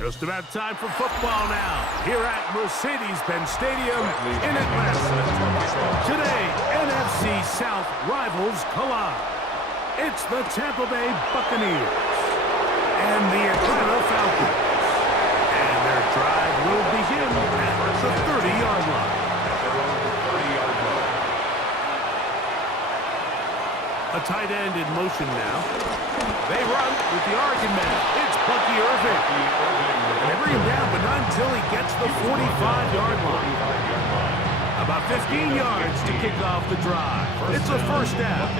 Just about time for football now, here at Mercedes-Benz Stadium in Atlanta. Today, NFC South rivals collide. It's the Tampa Bay Buccaneers and the Atlanta Falcons. And their drive will begin at the 30-yard line. A tight end in motion now. They run with the Oregon man. It's Bucky Irving. And they bring him down, but not until he gets the 45-yard line. About 15 yards to kick off the drive. It's a first down.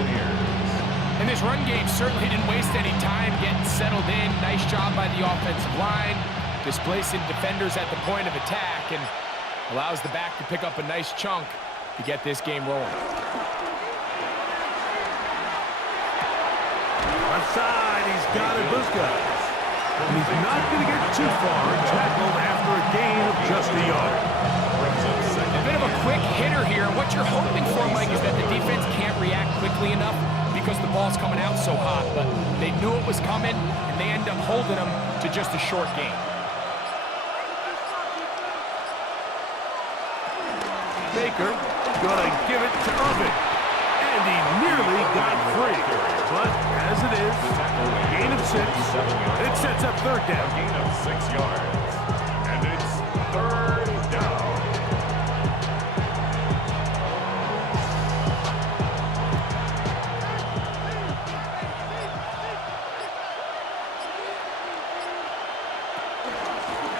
And this run game certainly didn't waste any time getting settled in. Nice job by the offensive line, displacing defenders at the point of attack, and allows the back to pick up a nice chunk to get this game rolling. Left side, he's got it, Busquets. And he's not going to get too far, tackled after a gain of just a yard. A bit of a quick hitter here. What you're hoping for, Mike, is that the defense can't react quickly enough because the ball's coming out so hot. But they knew it was coming, and they end up holding them to just a short gain. Baker gonna give it to Irving. And he nearly got free. But as it is, gain of 6. It sets up third down. Gain of 6 yards. And it's third down.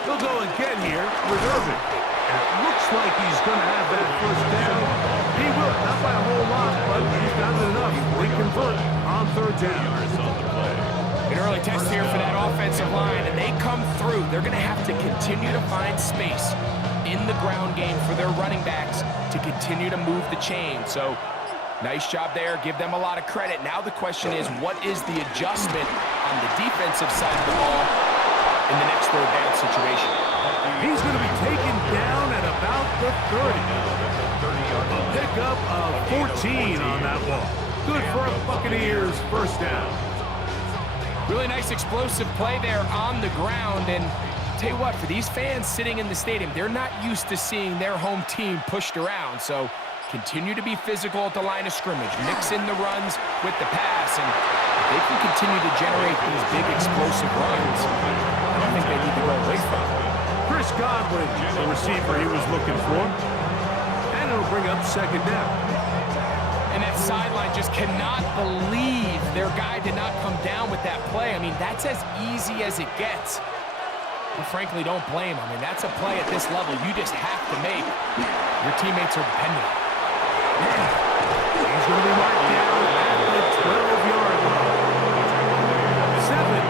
He'll go again here with Irving. And it looks like he's going to have that first down. He will, not by a whole lot, but he's got it enough. They convert on third down. An early test here for that offensive line, and they come through. They're going to have to continue to find space in the ground game for their running backs to continue to move the chain. So, nice job there. Give them a lot of credit. Now the question is, what is the adjustment on the defensive side of the ball in the next third down situation? He's going to be taken down at about the 30. A pickup of 14 on that ball. Good for a Buccaneers first down. Really nice explosive play there on the ground. And tell you what, for these fans sitting in the stadium, they're not used to seeing their home team pushed around. So continue to be physical at the line of scrimmage. Mix in the runs with the pass. And if they can continue to generate these big explosive runs, I don't think they need to go away from it. Chris Godwin, the receiver he was looking for. And it'll bring up second down. And that sideline just cannot believe their guy did not come down with that play. I mean, that's as easy as it gets. But frankly, don't blame him. I mean, that's a play at this level you just have to make. Your teammates are dependent on it. He's going to be marked down at the 12-yard line.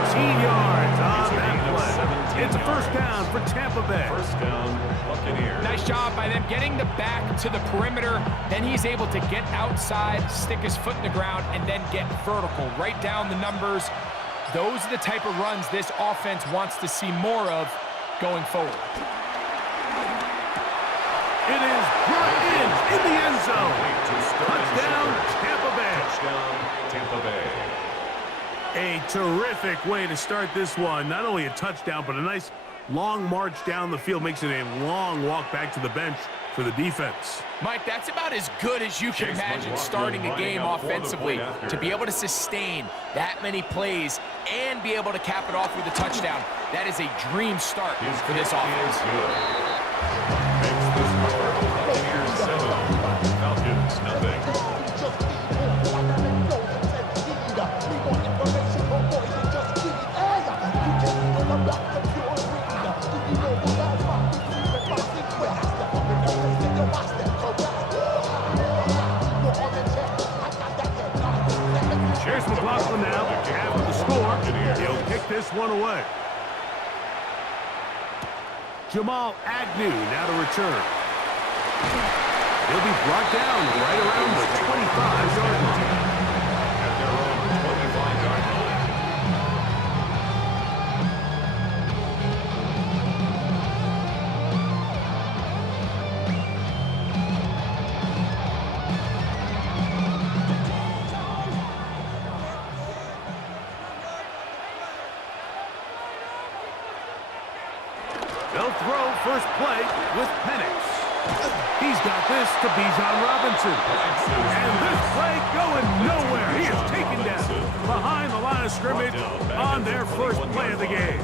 17 yards on that play. It's a first down for Tampa Bay. First down, Buccaneers. Nice job by them getting the back to the perimeter. Then he's able to get outside, stick his foot in the ground, and then get vertical. Right down the numbers. Those are the type of runs this offense wants to see more of going forward. It is brought in the end zone. Touchdown, Tampa Bay. Touchdown, Tampa Bay. A terrific way to start this one. Not only a touchdown, but a nice long march down the field. Makes it a long walk back to the bench for the defense. Mike, that's about as good as you can imagine starting a game offensively. To be able to sustain that many plays and be able to cap it off with a touchdown, that is a dream start for this offense. Makes the score Buccaneers 7, Falcons nothing. Here's McLaughlin now, after the score. He'll kick this one away. Jamal Agnew now to return. He'll be brought down right around the 25-yard line. At their own 25-yard line. They'll throw first play with Penix. He's got this to Bijan Robinson. And this play going nowhere. He is taken down behind the line of scrimmage on their first play of the game.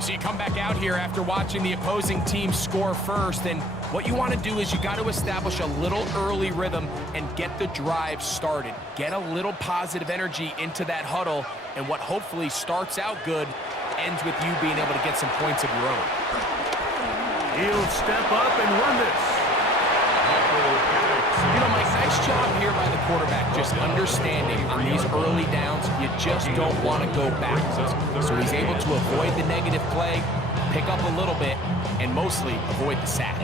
So you come back out here after watching the opposing team score first, and what you want to do is you got to establish a little early rhythm and get the drive started. Get a little positive energy into that huddle, and what hopefully starts out good ends with you being able to get some points of your own. He'll step up and run this. You know, Mike, nice job here by the quarterback, just understanding on these early downs, you just don't want to go backwards. So he's able to avoid the negative play, pick up a little bit, and mostly avoid the sack.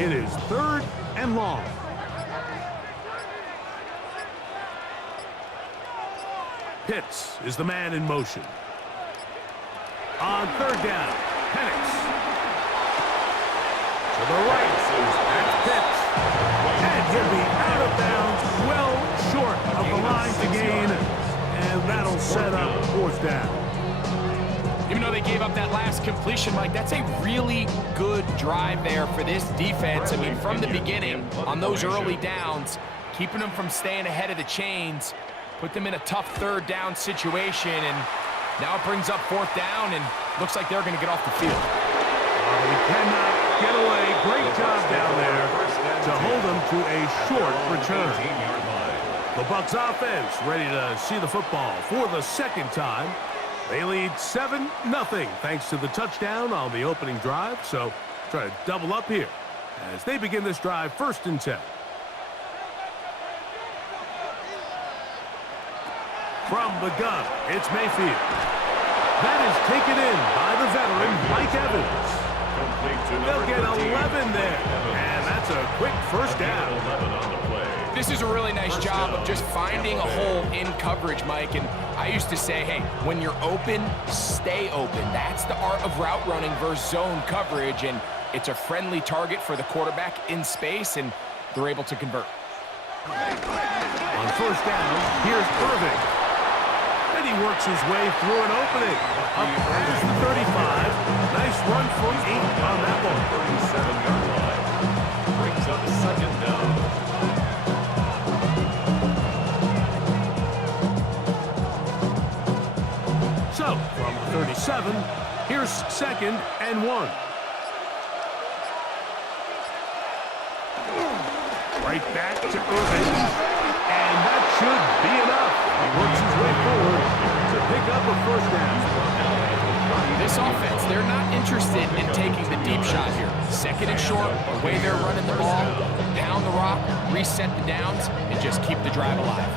It is 3rd and long. Pitts is the man in motion. On 3rd down, Penix. To the right, that's Pitts. And he'll be out of bounds, well short of the line to gain. And that'll set up 4th down. Even though they gave up that last completion, Mike, that's a really good drive there for this defense. I mean, from the beginning, on those early downs, keeping them from staying ahead of the chains, put them in a tough 3rd down situation, and now it brings up 4th down, and looks like they're going to get off the field. He cannot get away. Great job down there to hold them to a short return. The Bucs offense ready to see the football for the 2nd time. They lead 7-0 thanks to the touchdown on the opening drive. So try to double up here as they begin this drive 1st and 10. From the gun, it's Mayfield. That is taken in by the veteran, Mike Evans. They'll get 11 there, and that's a quick 1st down. This is a really nice job of just finding a hole in coverage, Mike. And I used to say, hey, when you're open, stay open. That's the art of route running versus zone coverage, and it's a friendly target for the quarterback in space, and they're able to convert. On 1st down, here's Irving. And he works his way through an opening. Up past the 35. Nice run for 8 on that one. 37-yard line. Brings up 2nd down. So, from the 37, here's 2nd and 1. Right back to Irving. And that should be enough. He works his way forward to pick up a 1st down. This offense, they're not interested in taking the deep shot here. 2nd and short, the way they're running the ball, pound the rock, reset the downs, and just keep the drive alive.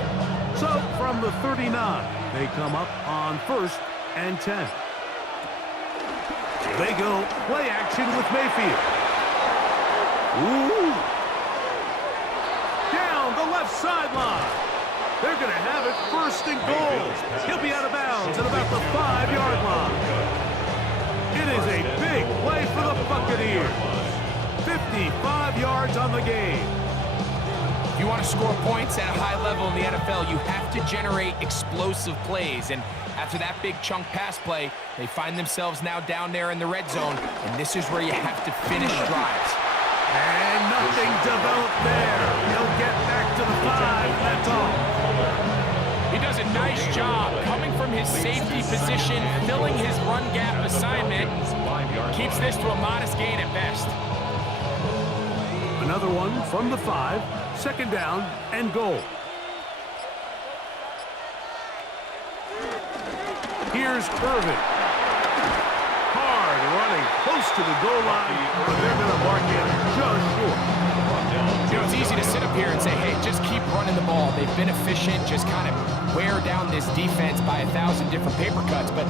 So, from the 39, they come up on 1st and 10. They go play action with Mayfield. Ooh. Down the left sideline. They're going to have it 1st and goal. He'll be out of bounds at about the 5-yard line. It is a big play for the Buccaneers. 55 yards on the game. If you want to score points at a high level in the NFL, you have to generate explosive plays. And after that big chunk pass play, they find themselves now down there in the red zone. And this is where you have to finish drives. And nothing developed there. He'll get back to the 5, and that's all. He does a nice job coming from his safety position, filling his run gap assignment. Keeps this to a modest gain at best. Another one from the 5, 2nd down and goal. Here's Irving. Hard running close to the goal line, but they're going to mark him just short. You know, it's easy to sit up here and say, hey, just keep running the ball. They've been efficient, just kind of wear down this defense by 1,000 different paper cuts. But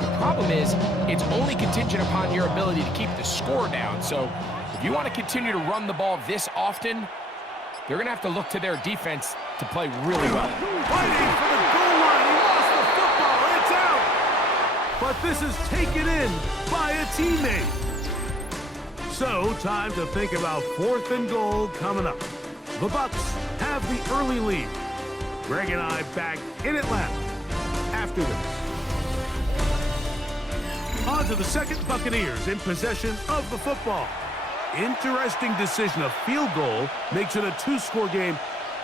the problem is, it's only contingent upon your ability to keep the score down. So if you want to continue to run the ball this often, they're going to have to look to their defense to play really well. Fighting for the goal line. He lost the football. It's out. But this is taken in by a teammate. So, time to think about 4th and goal coming up. The Bucs have the early lead. Greg and I back in Atlanta after this. On to the second. Buccaneers in possession of the football. Interesting decision. A field goal makes it a two-score game.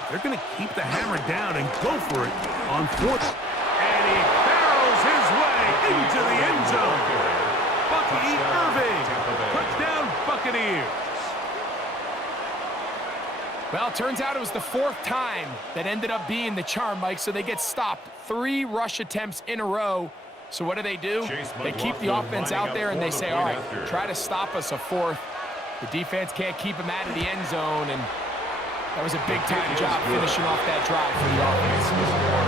They're going to keep the hammer down and go for it on fourth. And he barrels his way into the end zone. Bucky Irving. Touchdown, Buccaneers. Well, it turns out it was the fourth time that ended up being the charm, Mike, so they get stopped 3 rush attempts in a row. So what do? They keep the offense out there and they say, all right, try to stop us a fourth. The defense can't keep him out of the end zone, and that was a big-time job finishing off that drive for the offense.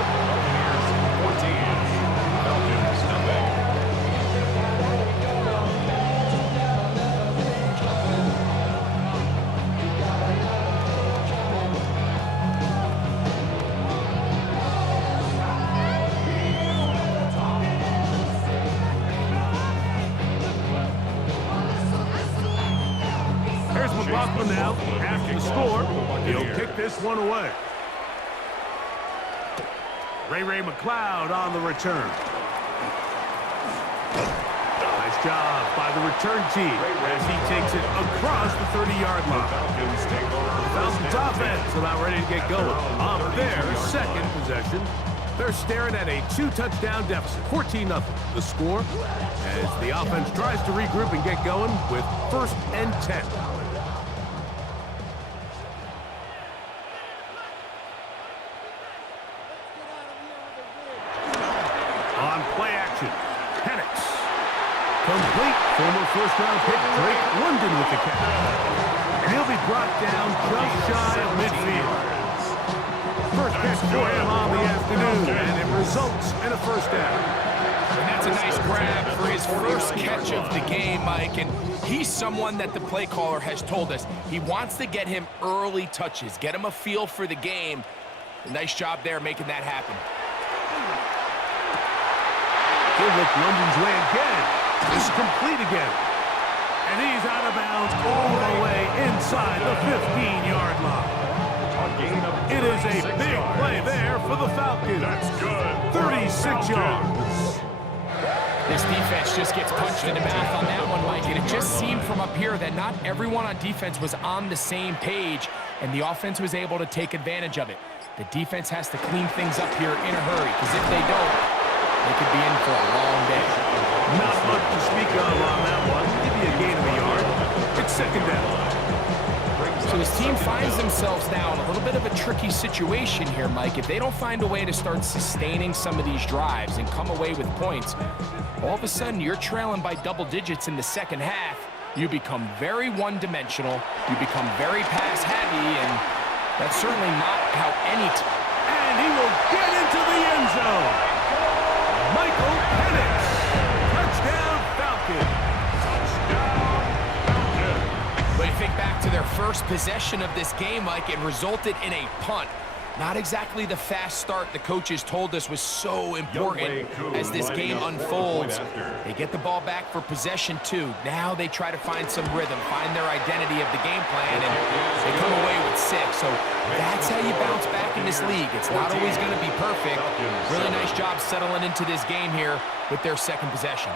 McLaughlin now, after the score, he'll kick this one away. Ray McLeod on the return. Nice job by the return team as he takes it across the 30-yard line. The Falcons offense about ready to get going on their second possession. They're staring at a 2-touchdown deficit, 14-0. The score as the offense tries to regroup and get going with 1st and 10. On play action, Penix. Complete. Former first-round pick Drake London with the catch. And he'll be brought down just shy of midfield. First catch for him on the afternoon, and it results in a first down. And that's a nice grab for his first catch of the game, Mike. And he's someone that the play caller has told us he wants to get him early touches, get him a feel for the game. A nice job there making that happen. He'll look London's way again. This is complete again. And he's out of bounds all the way inside the 15-yard line. It is a big play there for the Falcons. That's good. 36 yards. This defense just gets punched in the mouth on that one, Mike. And it just seemed from up here that not everyone on defense was on the same page, and the offense was able to take advantage of it. The defense has to clean things up here in a hurry, because if they don't, they could be in for a long day. Not much to speak of on that one. Give you a gain of a yard. It's second down. So his team finds themselves now in a little bit of a tricky situation here, Mike. If they don't find a way to start sustaining some of these drives and come away with points, all of a sudden you're trailing by double digits in the second half. You become very one-dimensional. You become very pass-heavy, and that's certainly not how any team. And he will get into the end zone. Michael Penix. Touchdown, Falcons. But you think back to their first possession of this game, Mike, it resulted in a punt. Not exactly the fast start the coaches told us was so important as this game unfolds. They get the ball back for possession 2. Now they try to find some rhythm, find their identity of the game plan, and they come away with 6. So that's how you bounce back in this league. It's not always going to be perfect. Really nice job settling into this game here with their second possession.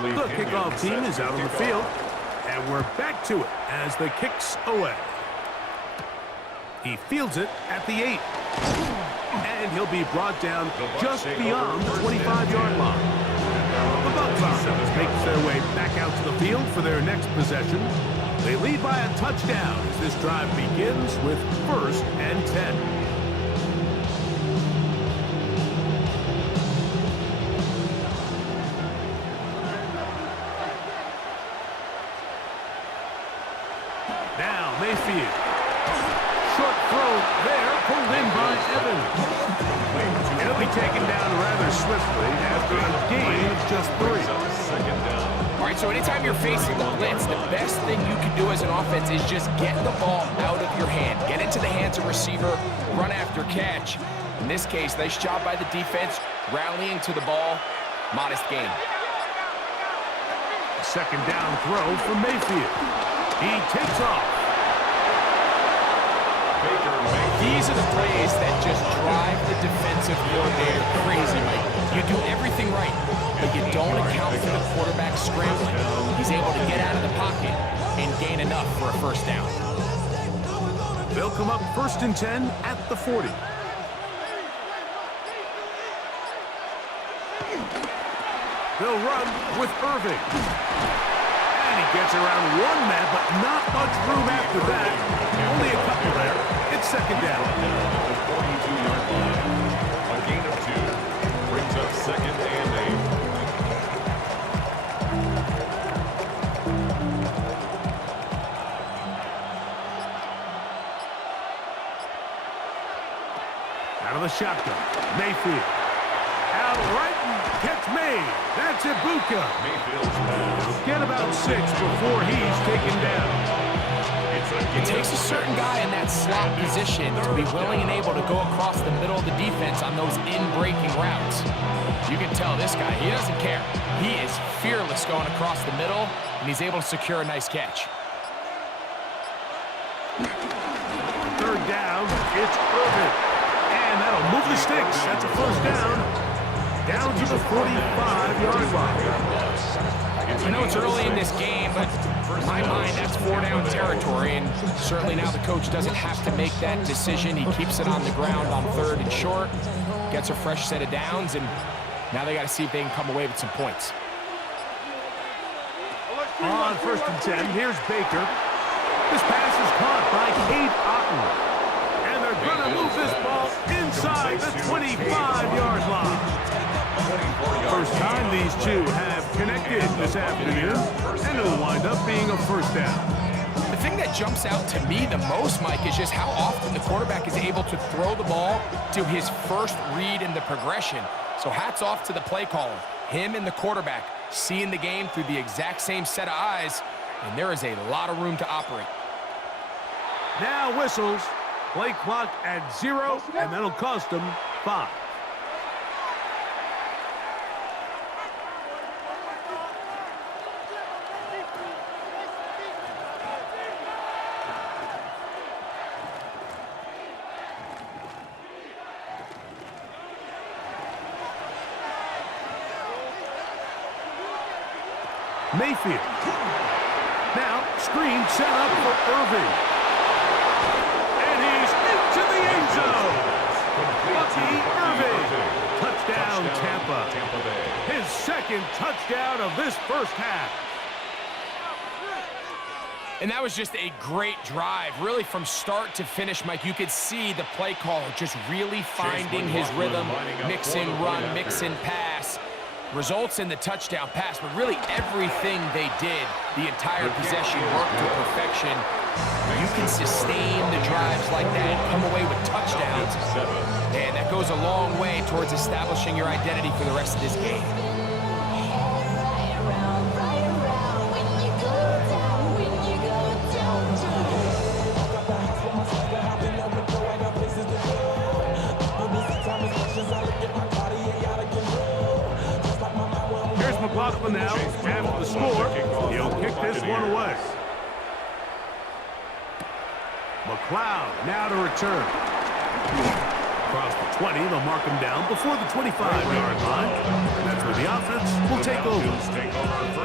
The kickoff team is out on the field, and we're back to it as the kick's away. He fields it at the 8, and he'll be brought down just beyond the 25-yard line. The Bucs offense makes their way back out to the field for their next possession. They lead by a touchdown as this drive begins with 1st and 10. Now Mayfield. Short throw there, pulled in by Evans. He'll be taken down rather swiftly after a gain of just 3. All right, so anytime you're facing the blitz, the best thing you can do as an offense is just get the ball out of your hand. Get into the hands of receiver, run after catch. In this case, nice job by the defense, rallying to the ball. Modest gain. second down throw for Mayfield. He takes off. These are the plays that just drive the defensive coordinator crazy, Mike. You do everything right, but you don't account for the quarterback scrambling. He's able to get out of the pocket and gain enough for a first down. They'll come up 1st and 10 at the 40. They'll run with Irving. And he gets around one man, but not much room after that. Only a couple there. It's second down. The 42-yard line. A gain of 2. Brings up 2nd and 8. Out of the shotgun. Mayfield. Out right and catch made. That's Ibuka. Mayfield's pass. Get about 6 before he's taken down. It takes a certain guy in that slot position to be willing and able to go across the middle of the defense on those in-breaking routes. You can tell this guy, he doesn't care. He is fearless going across the middle, and he's able to secure a nice catch. 3rd down, it's Irving. And that'll move the sticks. That's a first down. Down to the 45-yard line. I know it's early in this game, but in my mind, that's 4-down territory, and certainly now the coach doesn't have to make that decision. He keeps it on the ground on 3rd and short, gets a fresh set of downs, and now they got to see if they can come away with some points. On 1st and 10, here's Baker. This pass is caught by Cade Otton. And they're going to move this ball inside the 25-yard line. First time these two have connected this afternoon, and it'll wind up being a first down. The thing that jumps out to me the most, Mike, is just how often the quarterback is able to throw the ball to his first read in the progression. So hats off to the play caller. Him and the quarterback seeing the game through the exact same set of eyes, and there is a lot of room to operate. Now whistles. Play clock at 0, and that'll cost them 5. Mayfield. Now, screen set up for Irving. And he's into the end zone. Lucky Irving. Touchdown, Tampa. His 2nd touchdown of this first half. And that was just a great drive. Really, from start to finish, Mike, you could see the play caller just really finding his rhythm, mix in run, mix in pass. Results in the touchdown pass, but really everything they did, the entire possession worked to perfection. You can sustain the drives like that and come away with touchdowns. And that goes a long way towards establishing your identity for the rest of this game. McLaughlin now, after the score, he'll kick this one away. McLeod now to return. Across the 20, they'll mark him down before the 25-yard line. And that's where the offense will take over.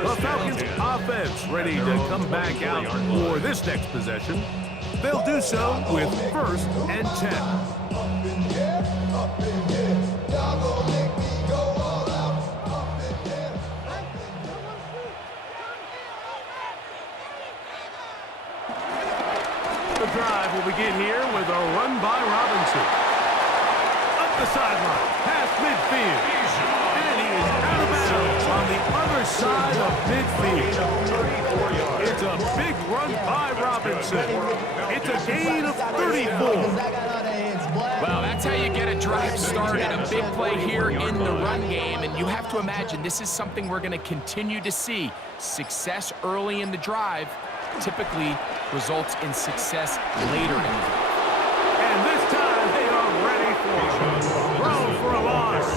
The Falcons offense ready to come back out for this next possession. They'll do so with 1st and 10. The drive will begin here with a run by Robinson. Up the sideline, past midfield. And he is out of bounds on the other side of midfield. It's a big run by Robinson. It's a gain of 34. Well, that's how you get a drive started, a big play here in the run game. And you have to imagine this is something we're going to continue to see. Success early in the drive typically results in success later in the game. And this time they are ready for it. Throw for a loss.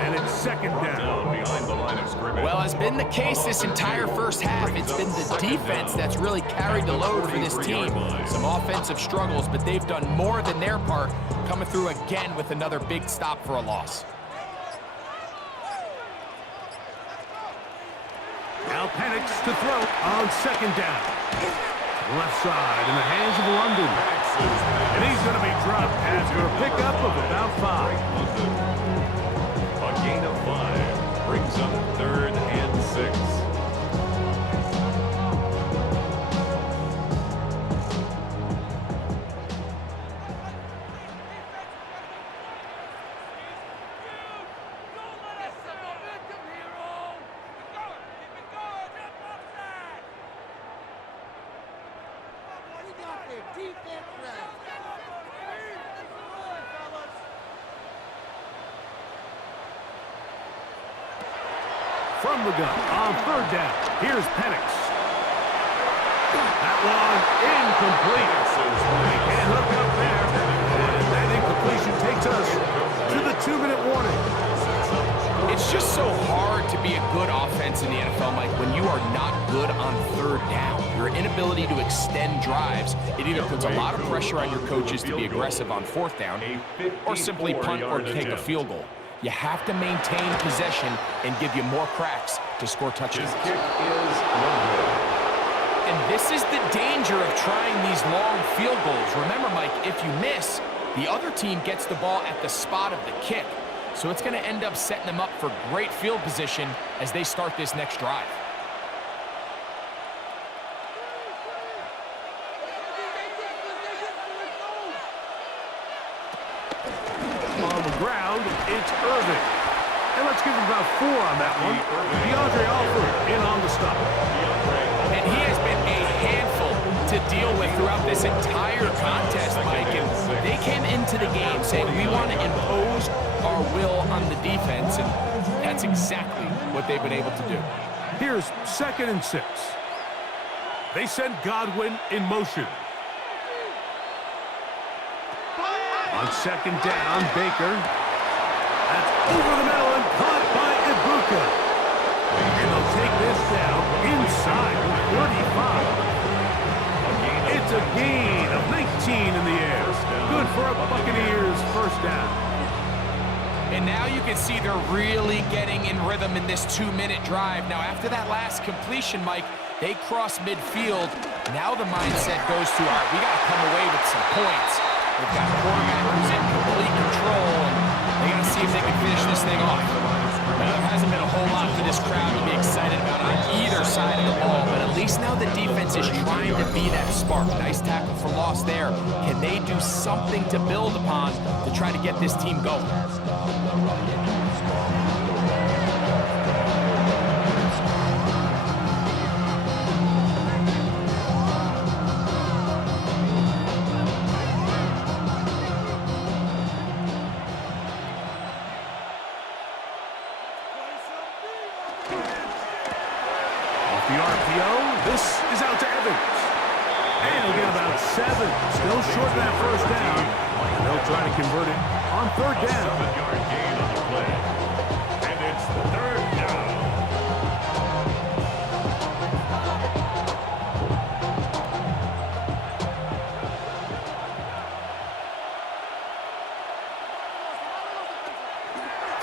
And it's 2nd down. Behind the line of scrimmage. Well, has been the case this entire first half. It's been the defense that's really carried the load for this team. Some offensive struggles, but they've done more than their part, coming through again with another big stop for a loss. Now Penix to throw on second down. Left side in the hands of London. And he's going to be dropped after a pickup of about 5. A gain of 5 brings up 3rd and 6. From the gun on 3rd down. Here's Penix. That one incomplete. He can't hook up there. And that incompletion takes us to the 2-minute warning. It's just so hard to be a good offense in the NFL, Mike, when you are not good on 3rd down. Your inability to extend drives, it either puts a lot of pressure on your coaches to be aggressive on 4th down or simply punt or take a field goal. You have to maintain possession and give you more cracks to score touchdowns. His kick is no good. And this is the danger of trying these long field goals. Remember, Mike, if you miss, the other team gets the ball at the spot of the kick. So it's going to end up setting them up for great field position as they start this next drive. On the ground, it's Irving. And let's give him about 4 on that one. DeAndre Alford in on the stop. And he has been a handful to deal with throughout this entire contest, Mike. And they came into the game saying, we want to impose our will on the defense, and that's exactly what they've been able to do. Here's 2nd and 6. They send Godwin in motion. On 2nd down, Baker. That's over the middle and caught by Ibuka. And they'll take this down inside the 35. It's a gain of 19 in the air. Good for a Buccaneers first down. And now you can see they're really getting in rhythm in this 2-minute drive. Now, after that last completion, Mike, they cross midfield. Now the mindset goes to, all right, we got to come away with some points. They've got a quarterback who's in complete control, and they got to see if they can finish this thing off. Now, there hasn't been a whole lot for this crowd to be excited about on either side of the ball, but at least now the defense is trying to be that spark. Nice tackle for loss there. Can they do something to build upon to try to get this team going? The RPO, this is out to Evans. And he'll get about 7. Still short of that first down. And they'll try to convert it on 3rd A down. 7-yard gain on the play. And it's 3rd down.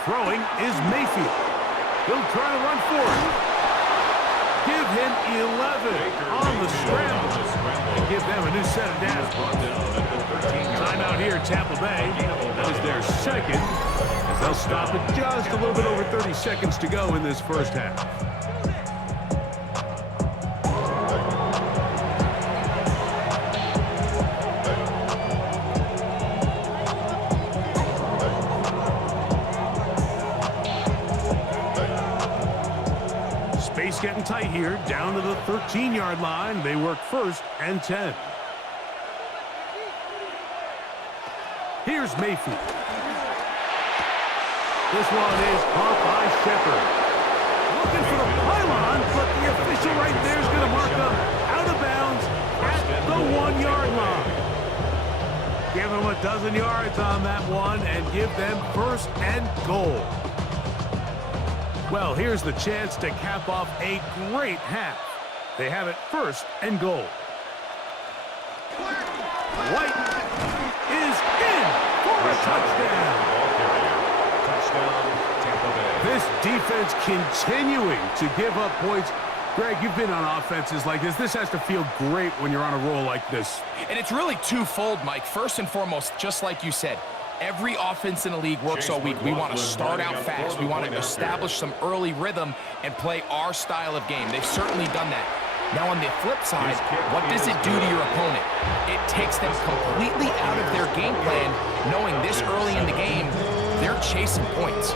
Throwing is Mayfield. He'll try to run for it. Give him 11 on the scramble. And give them a new set of downs. Timeout here, Tampa Bay. That is their 2nd. As they'll stop it just a little bit over 30 seconds to go in this first half. Space getting tight here, down to the 13-yard line. They work 1st and 10. Here's Mayfield. This one is caught by Shepard. Looking for the pylon, but the official right there is going to mark them out of bounds at the 1-yard line. Give them a dozen yards on that one and give them 1st and goal. Well, here's the chance to cap off a great half. They have it first and goal. White is in for a touchdown. Touchdown, Tampa Bay. This defense continuing to give up points. Greg, you've been on offenses like this. This has to feel great when you're on a roll like this. And it's really twofold, Mike. First and foremost, just like you said, every offense in the league works all week. We want to start out fast. We want to establish some early rhythm and play our style of game. They've certainly done that. Now, on the flip side, what does it do to your opponent? It takes them completely out of their game plan, knowing this early in the game, they're chasing points.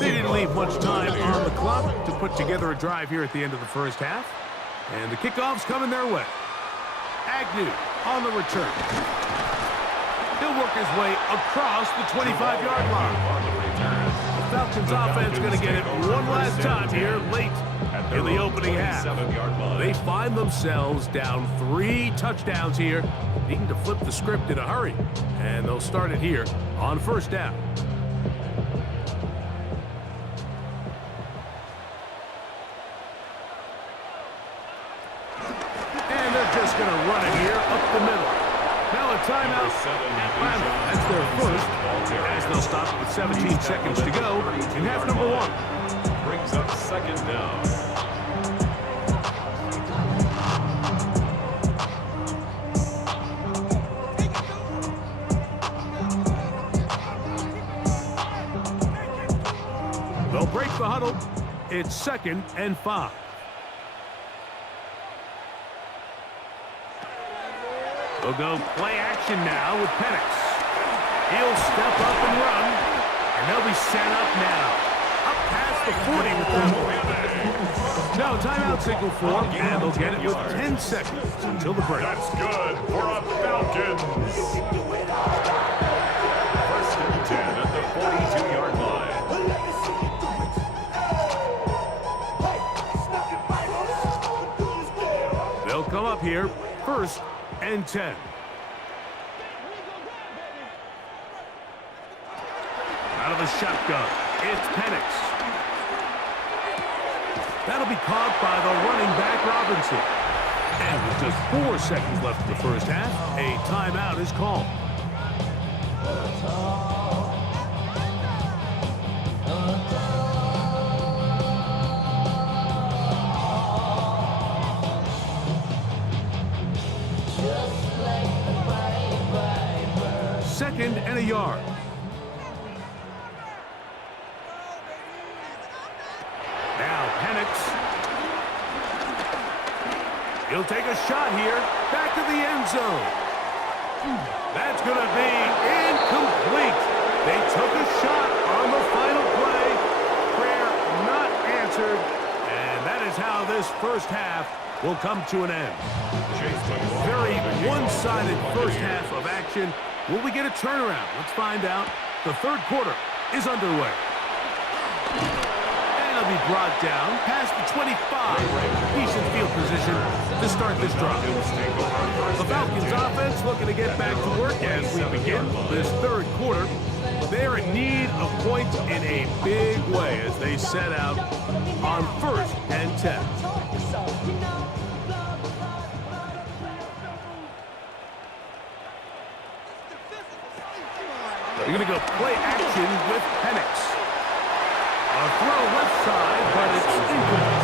They didn't leave much time on the clock to put together a drive here at the end of the first half. And the kickoff's coming their way. Agnew on the return. He'll work his way across the 25-yard line. The Falcons offense going to get it one last time here late in the opening half. They find themselves down 3 touchdowns here, needing to flip the script in a hurry. And they'll start it here on first down. Just going to run it here up the middle. Now a timeout. Atlanta, that's their first, as they'll stop with 17 seconds to go in half number 1. Brings up second down. They'll break the huddle. It's 2nd and 5. They'll go play action now with Penix. He'll step up and run, and they'll be set up now. Up past the 40 with them. No, timeout signal for them, and they'll get it with 10 seconds until the break. That's good for a Falcons. First and 10 at the 42-yard line. They'll come up here first and 10. Out of the shotgun, it's Penix. That'll be caught by the running back Robinson. And with just 4 seconds left in the first half, a timeout is called. Second and a yard. Now Penix. He'll take a shot here. Back to the end zone. That's going to be incomplete. They took a shot on the final play. Prayer not answered. And that is how this first half will come to an end. Very one-sided first half of action. Will we get a turnaround? Let's find out. The third quarter is underway. And it'll be brought down past the 25. Decent field position to start this drive. The Falcons offense looking to get back to work as we begin this third quarter. They're in need of points in a big way as they set out on first and 10. You're going to go play action with Penix. A throw left side, but it's incomplete.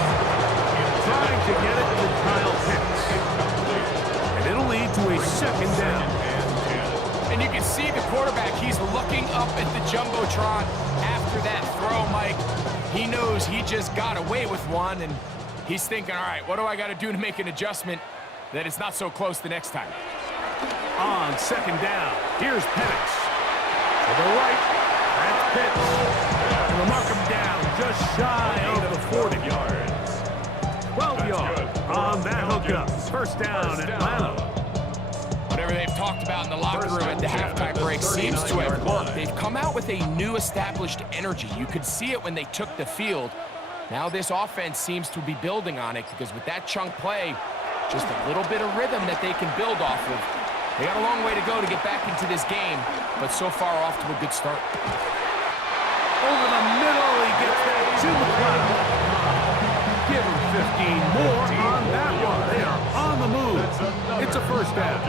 Trying to get it to Kyle Pitts. And it'll lead to a second down. And you can see the quarterback, he's looking up at the Jumbotron after that throw, Mike. He knows he just got away with one, and he's thinking, all right, what do I got to do to make an adjustment that it's not so close the next time? On second down, here's Penix. To the right, that's Pitts. And they'll mark him down just shy of the 40 yards. 12 yards on that hookup. First down, Atlanta. Whatever they've talked about in the locker room at the halftime break seems to have worked. They've come out with a new established energy. You could see it when they took the field. Now this offense seems to be building on it because with that chunk play, just a little bit of rhythm that they can build off of. They got a long way to go to get back into this game, but so far off to a good start. Over the middle, he gets that to McLeod. Give him 15 more on that one. They are on the move. It's a first down.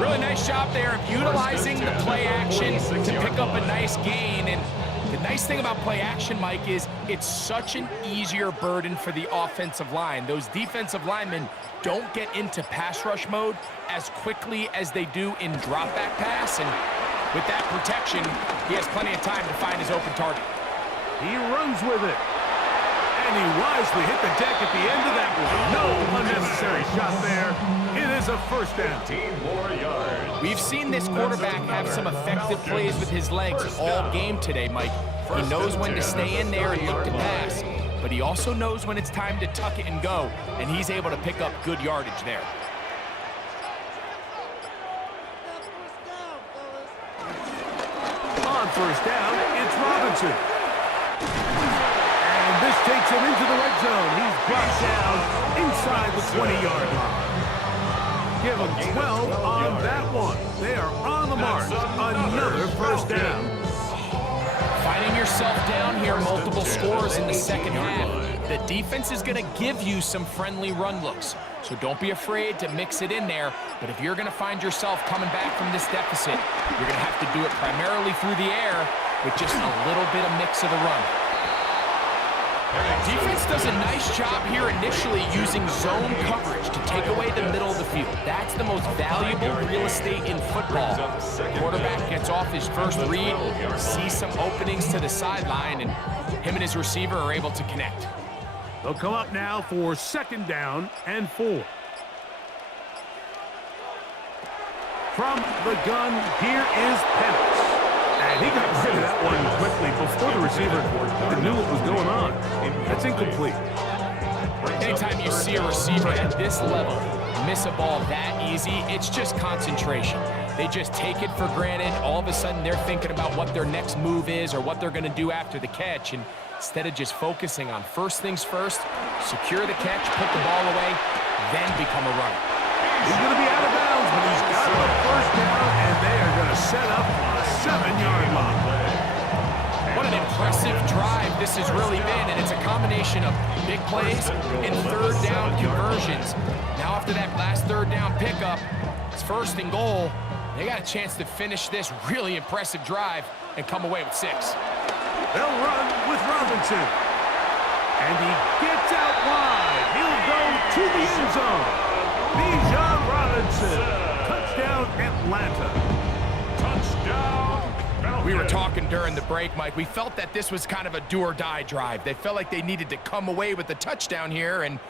Really nice job there of utilizing the play action to pick up a nice gain. And the nice thing about play action, Mike, is it's such an easier burden for the offensive line. Those defensive linemen don't get into pass rush mode as quickly as they do in drop back pass. And with that protection, he has plenty of time to find his open target. He runs with it. And he wisely hit the deck at the end of that one. No unnecessary shot there. It is a first down. 15 more yards. We've seen this quarterback have some effective plays with his legs all game today, Mike. He knows when to stay in there and look to pass, but he also knows when it's time to tuck it and go, and he's able to pick up good yardage there. On first down, it's Robinson. And this takes him into the red zone. He's brought down inside the 20-yard line. Give him 12 on that one. They are on the mark. Another first down. Finding yourself down here, multiple scores in the second half. The defense is going to give you some friendly run looks, so don't be afraid to mix it in there. But if you're going to find yourself coming back from this deficit, you're going to have to do it primarily through the air with just a little bit of mix of the run. Defense does a nice job here initially using zone coverage to take away the middle of the field. That's the most valuable real estate in football. The quarterback gets off his first read, sees some openings to the sideline, and him and his receiver are able to connect. They'll come up now for second down and 4. From the gun, here is Penix. And he got rid of that one quickly before the receiver even knew what was going on. That's incomplete. Anytime you see a receiver at this level miss a ball that easy, it's just concentration. They just take it for granted. All of a sudden, they're thinking about what their next move is or what they're going to do after the catch. And instead of just focusing on first things first, secure the catch, put the ball away, then become a runner. He's going to be out of bounds, but he's got the first down, and they are going to set up a 7-yard line. What an impressive drive this has really been, and it's a combination of big plays and third down conversions. Now after that last third down pickup, it's first and goal. They got a chance to finish this really impressive drive and come away with 6. They'll run with Robinson. And he gets out wide. He'll go to the end zone. Bijan Robinson. Touchdown, Atlanta. Touchdown. We were talking during the break, Mike. We felt that this was kind of a do-or-die drive. They felt like they needed to come away with the touchdown here, and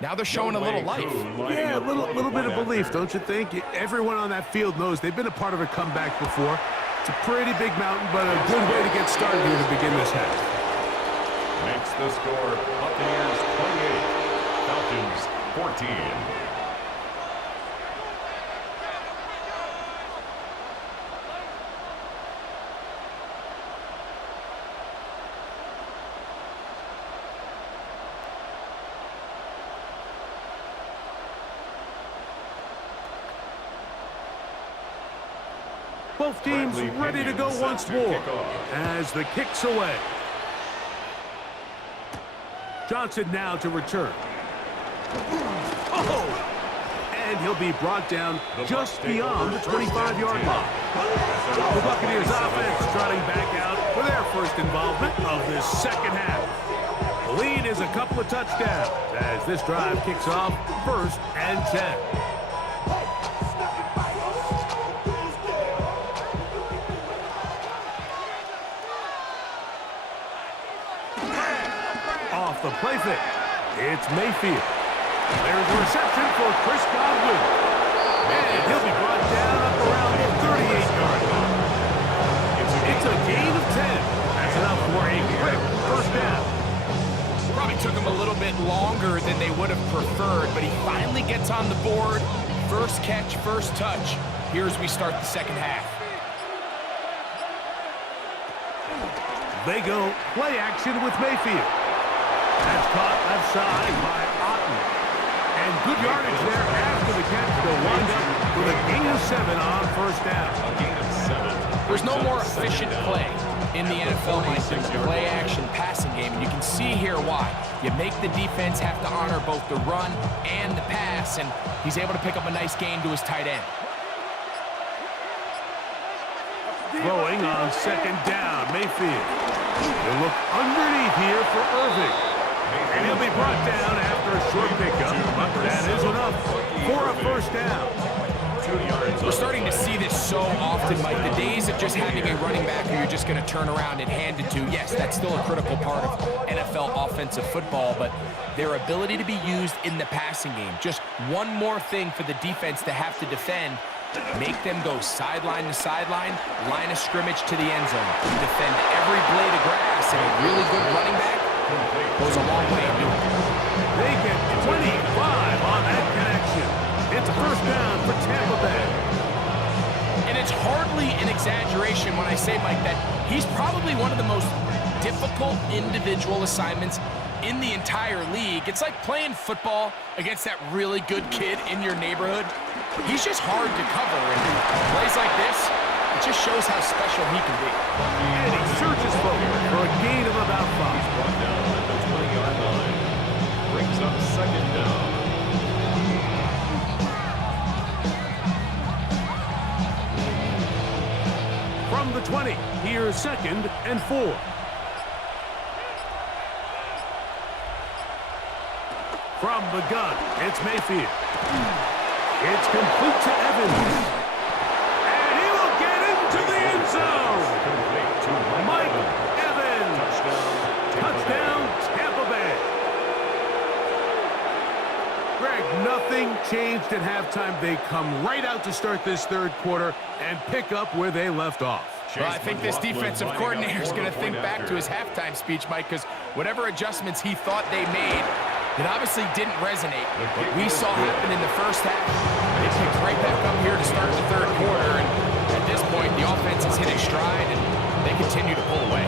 now they're showing a little life. Yeah, a little bit of belief, don't you think? Everyone on that field knows they've been a part of a comeback before. It's a pretty big mountain, but a good way to get started here to begin this half. Makes the score Buccaneers 28, Falcons 14. Both teams ready to go once more as the kick's away. Johnson now to return. Oh! And he'll be brought down just beyond the 25-yard line. The Buccaneers offense trotting back out for their first involvement of this second half. The lead is a couple of touchdowns as this drive kicks off 1st and 10. Off the play fake. It's Mayfield. There's a reception for Chris Godwin. And he'll be brought down up around the 38-yard line. It's a gain of 10. That's enough for a quick first down. Probably took him a little bit longer than they would have preferred, but he finally gets on the board, First catch, first touch. Here as we start the second half. They go play action with Mayfield. That's caught left side by Otten. And good yardage there after the catch. They'll wind up with a gain of 7 on first down. A gain of 7. There's no more efficient play in the NFL than the play-action passing game, and you can see here why. You make the defense have to honor both the run and the pass, and he's able to pick up a nice gain to his tight end. Throwing on second down, Mayfield. They look underneath here for Irving. And he'll be brought down after a short pickup, but that is enough for a first down. We're starting to see this so often, Mike. The days of just having a running back who you're just going to turn around and hand it to, yes, that's still a critical part of NFL offensive football, but their ability to be used in the passing game, just one more thing for the defense to have to defend, make them go sideline to sideline, line of scrimmage to the end zone, defend every blade of grass, and a really good running back goes a long way in doing it. They get 25 on that connection. It's a first down for Tampa Bay. And it's hardly an exaggeration when I say, Mike, that he's probably one of the most difficult individual assignments in the entire league. It's like playing football against that really good kid in your neighborhood. He's just hard to cover, and plays like this, it just shows how special he can be. And he surges forward for a gain of about 5. Brought down at the 20-yard line. Brings up second down. From the 20, here's second and 4. From the gun, it's Mayfield. It's complete to Evans. And he will get into the end zone. Mike Evans. Touchdown, Tampa Bay. Greg, nothing changed at halftime. They come right out to start this third quarter and pick up where they left off. Well, I think this defensive coordinator is going to think back to his halftime speech, Mike, because whatever adjustments he thought they made, it obviously didn't resonate. What we saw happen in the first half, they picked right back up here to start the third quarter, and at this point, the offense has hit its stride, and they continue to pull away.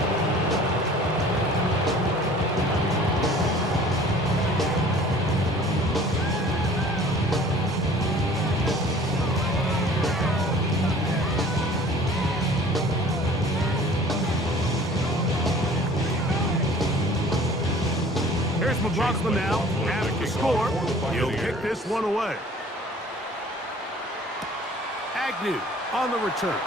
Here's McLaughlin now. After the score, he'll kick this one away. Agnew on the return.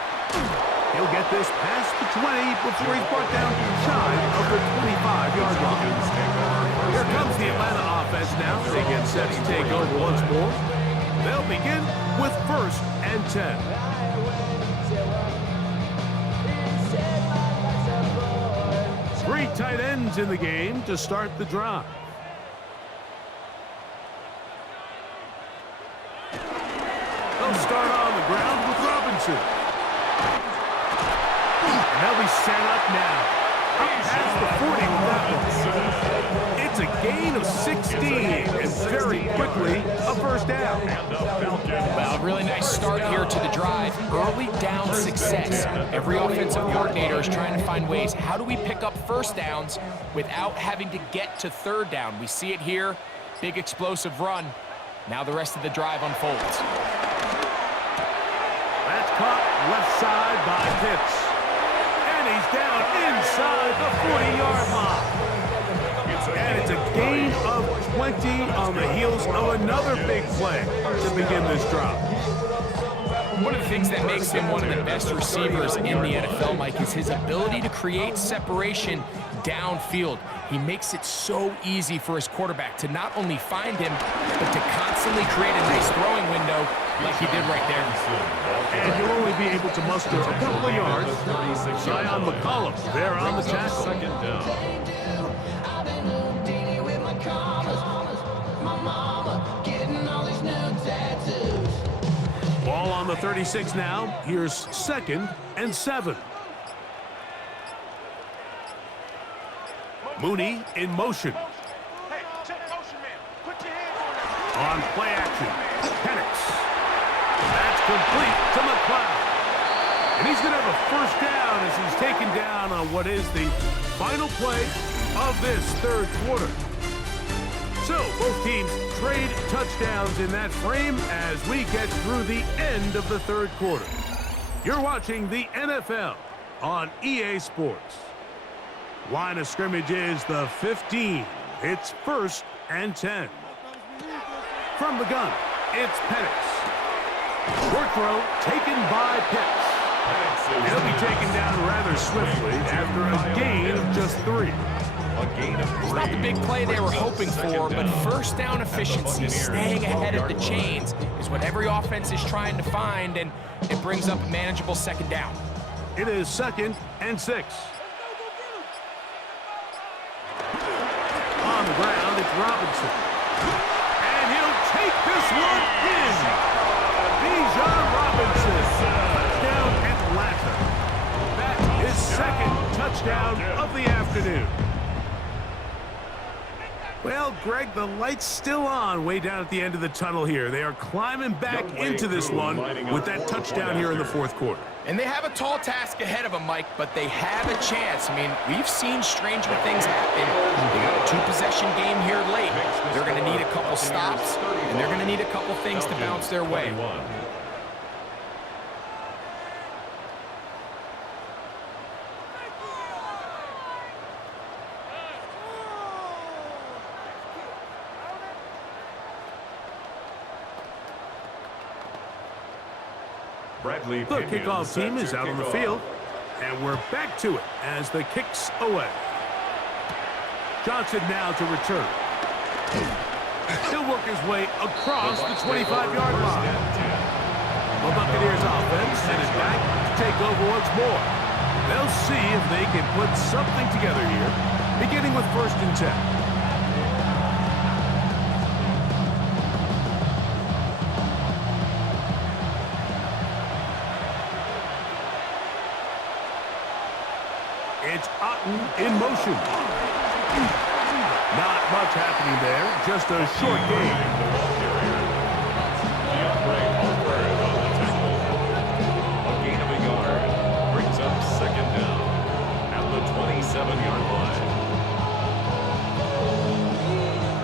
He'll get this past the 20 before he's brought down shy of the 25-yard line. Here comes the Atlanta offense now. They get set to take over once more. They'll begin with first and 10. Three tight ends in the game to start the drive. They'll start on the ground with Robinson. And they'll be set up now. Up past the 40 with that one. It's a gain of 16, and very quickly a first down. Well, a really nice start here to the drive. Early down success. Every offensive coordinator is trying to find ways. How do we pick up first downs without having to get to third down? We see it here. Big explosive run. Now the rest of the drive unfolds. That's caught left side by Pitts. And he's down inside the 40-yard line. And it's a gain of 20 on the heels of another big play to begin this drive. One of the things that makes him one of the best receivers in the NFL, Mike, is his ability to create separation downfield. He makes it so easy for his quarterback to not only find him, but to constantly create a nice throwing window like he did right there. And he'll only be able to muster a couple of yards. Zion McCollum there on the tackle. Second down. Ball on the 36 now. Here's second and 7. Mooney in motion. On play action. Penix. complete to McLeod. And he's going to have a first down as he's taken down on what is the final play of this third quarter. So both teams trade touchdowns in that frame as we get through the end of the third quarter. You're watching the NFL on EA Sports. Line of scrimmage is the 15. It's 1st and 10. From the gun, it's Penix. Short throw taken by Pitts. He'll be taken down rather swiftly after a gain of just 3. It's not the big play they were hoping for, but first down efficiency, staying ahead of the chains, is what every offense is trying to find, and it brings up a manageable second down. It is 2nd and 6. On the ground, it's Robinson. And he'll take this one in. Bijan Robinson. Touchdown Atlanta. That is 2nd touchdown of the afternoon. Well, Greg, the light's still on way down at the end of the tunnel here. They are climbing back into this one with that touchdown here in the fourth quarter. And they have a tall task ahead of them, Mike, but they have a chance. I mean, we've seen stranger things happen. They got a 2-possession game here late. They're going to need a couple stops, and they're going to need a couple things to bounce their way. The kickoff team is out on the field, and we're back to it as the kick's away. Johnson now to return. He'll work his way across the 25-yard line. The Buccaneers offense headed back to take over once more. They'll see if they can put something together here, beginning with 1st and 10. It's Otten in motion. Not much happening there, just a short gain. A gain of a yard brings up 2nd down at the 27-yard line.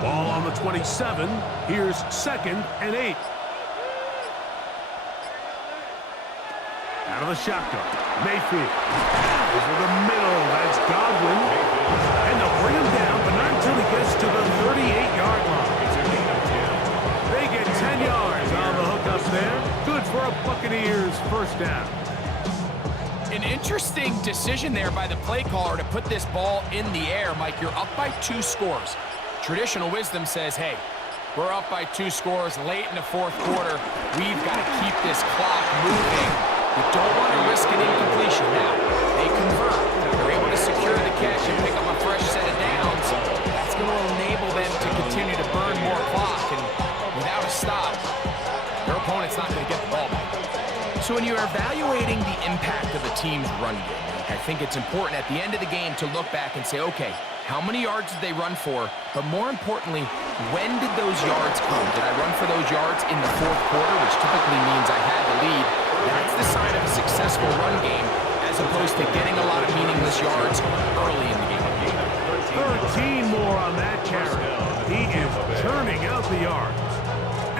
Ball on the 27. Here's 2nd and 8. Out of the shotgun. Mayfield. Over the middle. That's Godwin. And they'll bring him down, but not until he gets to the 38-yard line. They get 10 yards on the hook up there. Good for a Buccaneers first down. An interesting decision there by the play caller to put this ball in the air. Mike, you're up by 2 scores. Traditional wisdom says, hey, we're up by 2 scores late in the fourth quarter. We've got to keep this clock moving. You don't want to risk an incompletion. Now, they convert. They're able to secure the catch and pick up a fresh set of downs. That's going to enable them to continue to burn more clock. And without a stop, their opponent's not going to get the ball back. So when you're evaluating the impact of a team's run game, I think it's important at the end of the game to look back and say, okay, how many yards did they run for? But more importantly, when did those yards come? Did I run for those yards in the fourth quarter, which typically means I had the lead? That's the sign of a successful run game, as opposed to getting a lot of meaningless yards early in the game. 13 more on that carry. He is churning out the yards.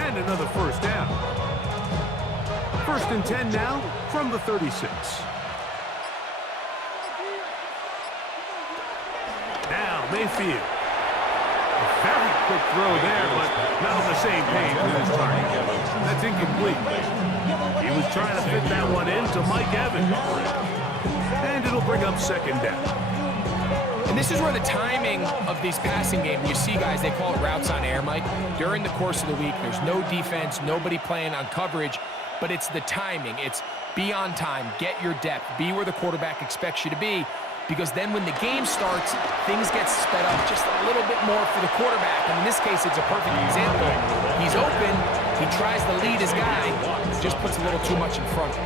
And another first down. 1st and 10 now from the 36. Now Mayfield. A very quick throw there, but not on the same page with his target. That's incomplete. He was trying to fit that one in to Mike Evans. And it'll bring up 2nd down. And this is where the timing of these passing games, you see guys, they call it routes on air, Mike. During the course of the week, there's no defense, nobody playing on coverage, but it's the timing. It's be on time, get your depth, be where the quarterback expects you to be, because then when the game starts, things get sped up just a little bit more for the quarterback. And in this case, it's a perfect example. He's open, he tries to lead his guy, just puts a little too much in front.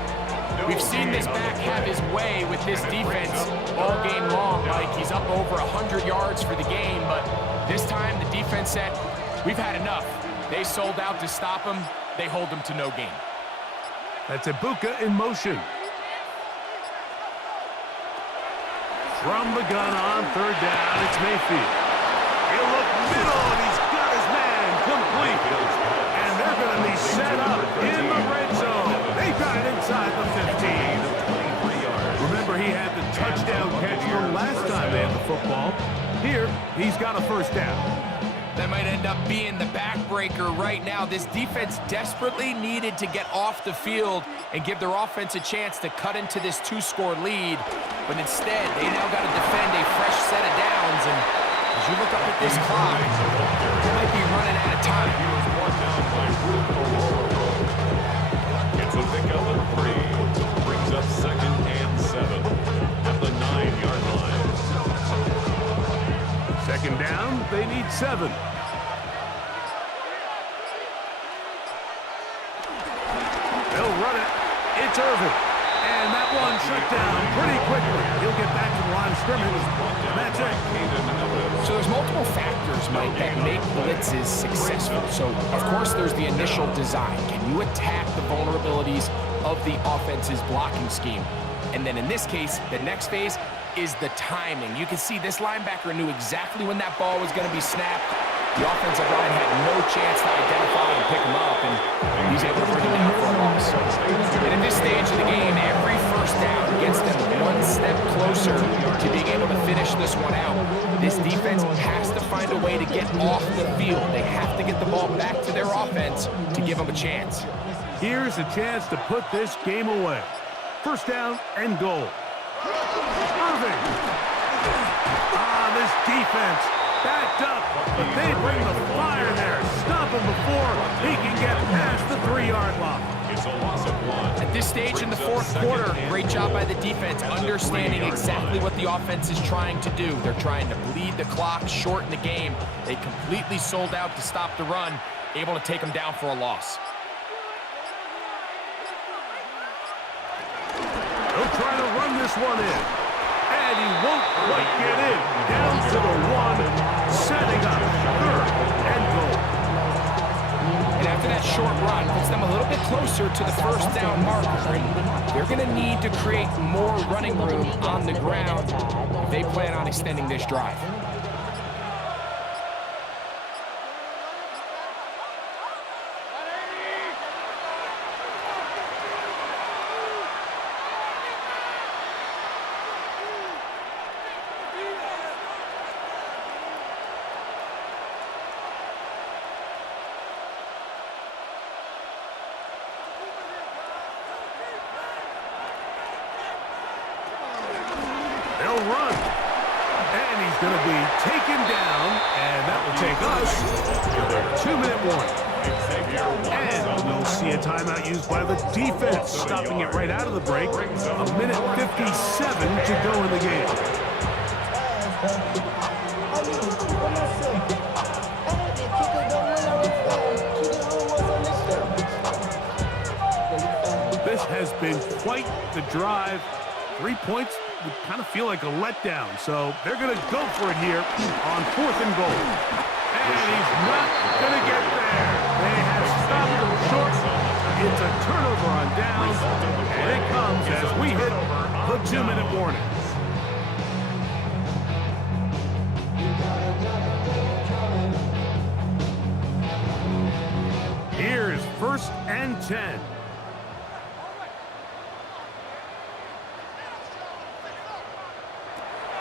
We've seen this back have his way with this defense all game long, Mike. He's up over 100 yards for the game, but this time the defense said, we've had enough. They sold out to stop him. They hold him to no gain. That's Ibuka in motion. From the gun on third down, it's Mayfield. He'll look middle, and he's got his man complete. And they're going to be set up in the red zone. They got it inside the 15. Remember, he had the touchdown catch from last time they had the football. Here, he's got a first down. That might end up being the backbreaker right now. This defense desperately needed to get off the field and give their offense a chance to cut into this two-score lead. But instead, they now got to defend a fresh set of downs. And as you look up at this clock, they might be running out of time. It's a pickup of 3. Brings up 2nd and 7 at the 9-yard line. Second down, they need 7. They'll run it. It's Irvin. And that one shut down pretty quickly. He'll get back to the line of scrimmage. And that's it. So there's multiple factors, Mike, that make blitzes successful. So, of course, there's the initial design. Can you attack the vulnerabilities of the offense's blocking scheme? And then in this case, the next phase is the timing. You can see this linebacker knew exactly when that ball was going to be snapped. The offensive line had no chance to identify and pick him up, and he's able to bring him down for a loss. And at this stage of the game, every first down gets them one step closer to being able to finish this one out. This defense has to find a way to get off the field. They have to get the ball back to their offense to give them a chance. Here's a chance to put this game away. First down and goal. Irving. This defense backed up, but they bring the fire there. Stop him before he can get past the 3-yard line. It's a loss of 1. At this stage in the fourth quarter, great job by the defense, understanding exactly what the offense is trying to do. They're trying to bleed the clock, shorten the game. They completely sold out to stop the run, able to take them down for a loss. They'll try to run this one in. And he won't quite get in. Down to the 1, setting up 3rd and goal. And after that short run, puts them a little bit closer to the first down marker. They're going to need to create more running room on the ground if they plan on extending this drive. They'll run. And he's going to be taken down, and that will take us to their 2-minute warning. And we'll see a timeout used by the defense, stopping it right out of the break. 1:57 to go in the game. This has been quite the drive. 3 points would kind of feel like a letdown, so they're going to go for it here on 4th and goal. And he's not going to get there. They have stopped him short. It's a turnover on downs, and it comes as we hit the 2-minute warning. Here's 1st and 10.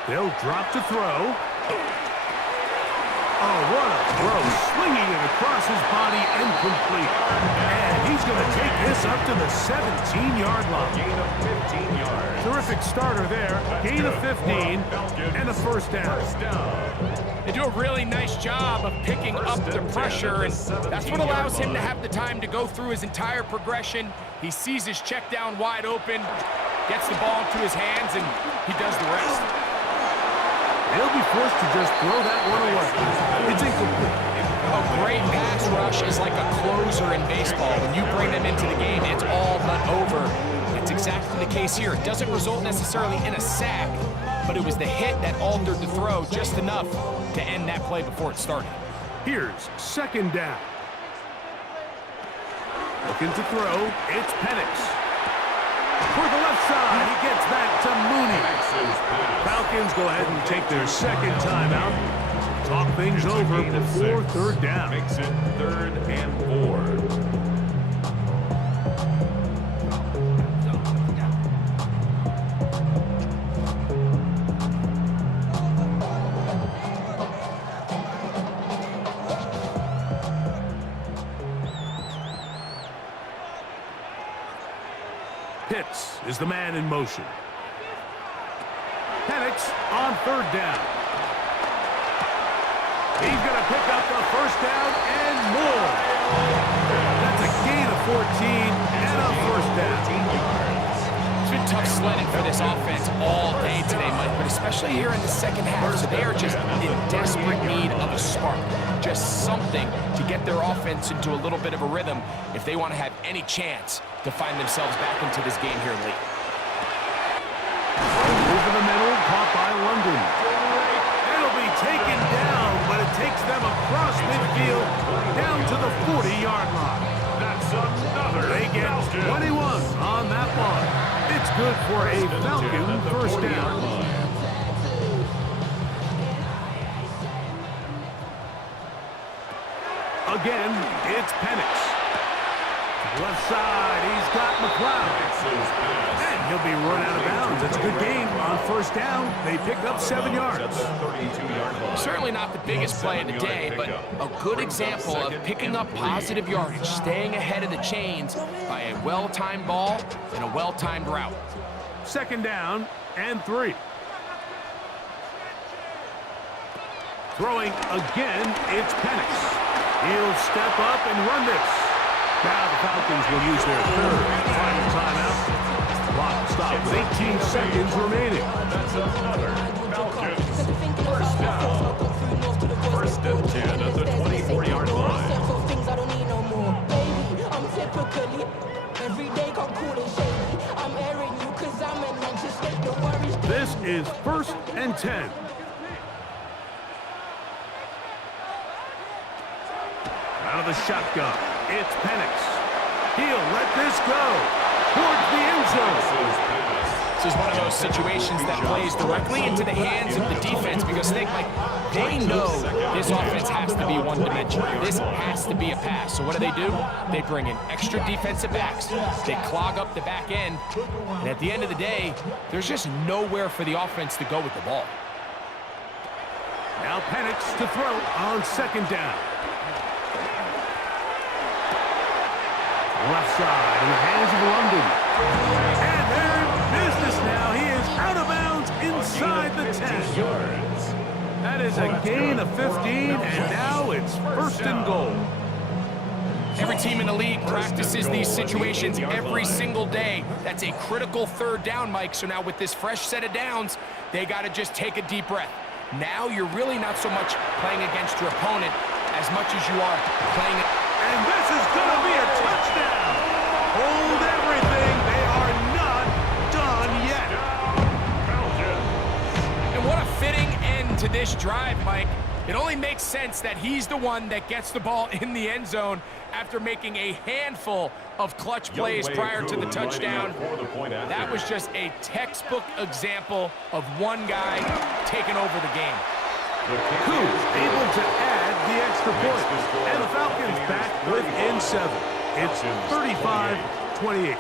They'll drop to throw. Oh, what a throw. Swinging it across his body and complete. And he's going to take this up to the 17-yard line. Gain of 15 yards. Terrific starter there. Gain of 15 and a first down. They do a really nice job of picking up the pressure, and that's what allows him to have the time to go through his entire progression. He sees his check down wide open, gets the ball into his hands, and he does the rest. They'll be forced to just throw that one away. It's incomplete. A great pass rush is like a closer in baseball. When you bring them into the game, it's all but over. That's exactly the case here. It doesn't result necessarily in a sack, but it was the hit that altered the throw just enough to end that play before it started. Here's 2nd down. Looking to throw. It's Penix. For the left side, he gets that to Mooney. Falcons go ahead and take their second timeout. Talk things over before third down. Makes it 3rd and 4. Pitts is the man in motion. Penix on third down. He's going to pick up the first down and more. That's a gain of 14 and a first down. It's been tough sledding for this offense all day today, Mike, but especially here in the second half. So they are just in desperate need of a spark, just something to get their offense into a little bit of a rhythm if they want to have any chance to find themselves back into this game here late. Over the middle, caught by London. It'll be taken down, but it takes them across midfield down to the 40-yard line. That's another. They get 21 on that one. It's good for a Falcon first down. Again, it's Penix. Left side, he's got McLeod. And he'll be run out of bounds. That's a good game on first down. They pick up 7 yards. Certainly not the biggest play of the day, but a good example of picking up positive yardage, staying ahead of the chains by a well-timed ball and a well-timed route. Second down and 3. Throwing again, it's Penix. He'll step up and run this. Now the Falcons will use their third and final timeout. Clock stopped with 18 seconds remaining. That's another Falcons first down. 1st and 10 at the 24-yard line. This is 1st and 10. Out of the shotgun, it's Penix. He'll let this go towards the end zone. This is one of those situations that plays directly into the hands of the defense because they know this offense has to be one-dimensional. This has to be a pass. So what do? They bring in extra defensive backs. They clog up the back end. And at the end of the day, there's just nowhere for the offense to go with the ball. Now Penix to throw on second down. Left side in the hands of London. And they're in business now. He is out of bounds inside the 10. That is a gain of 15, and now it's 1st and goal. Every team in the league practices these situations every single day. That's a critical third down, Mike. So now with this fresh set of downs, they got to just take a deep breath. Now you're really not so much playing against your opponent as much as you are playing. And this is going to be a touchdown. Hold everything. They are not done yet. And what a fitting end to this drive, Mike. It only makes sense that he's the one that gets the ball in the end zone after making a handful of clutch plays prior to the touchdown. That was just a textbook example of one guy taking over the game. Koo able to add the extra point. And the Falcons back within 7. It's 35-28.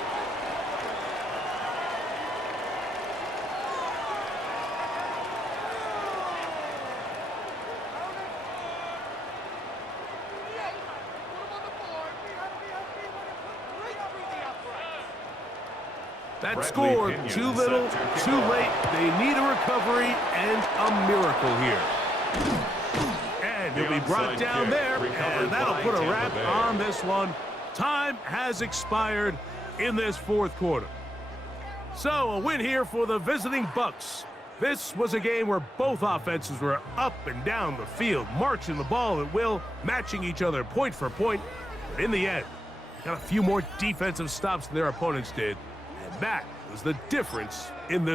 That scored too little, too late. They need a recovery and a miracle here. And he'll be brought down there, and that'll put a wrap on this one. Time has expired in this 4th quarter. So a win here for the visiting Bucs. This was a game where both offenses were up and down the field, marching the ball at will, matching each other point for point. But in the end, got a few more defensive stops than their opponents did. And that was the difference in this